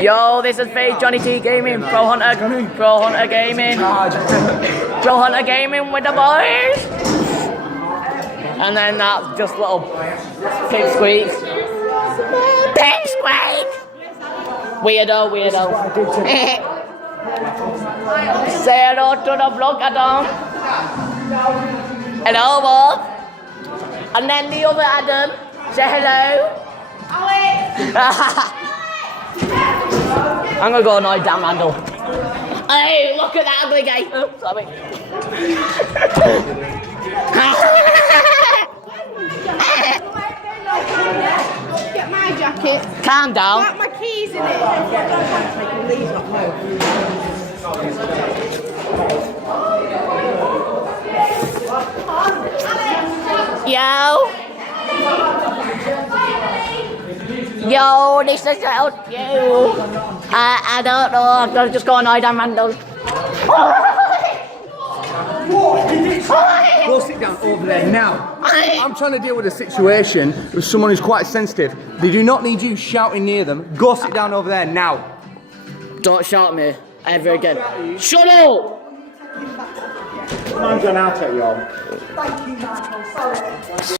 Yo, this is Faith Johnny T Gaming, Pro Hunter Gaming, Pro Hunter Gaming with the boys. And then that's just little pig squeaks. Pig squeak! Weirdo. Say hello to the vlog, Adam. Hello, Bob. And then the other Adam. Say hello. I'm gonna go annoy Dan Randall. Hey, look at that ugly guy. Oh, sorry. Get my jacket. Calm down. Got my keys in it. Yo, this is out you. I don't know. I'm just going annoy Dan Randall. Go sit down over there now. I'm trying to deal with a situation with someone who's quite sensitive. They do not need you shouting near them. Go sit down over there now. Don't shout at me ever again. Shut up! I'm going out at you all. Thank you, Michael. Sorry.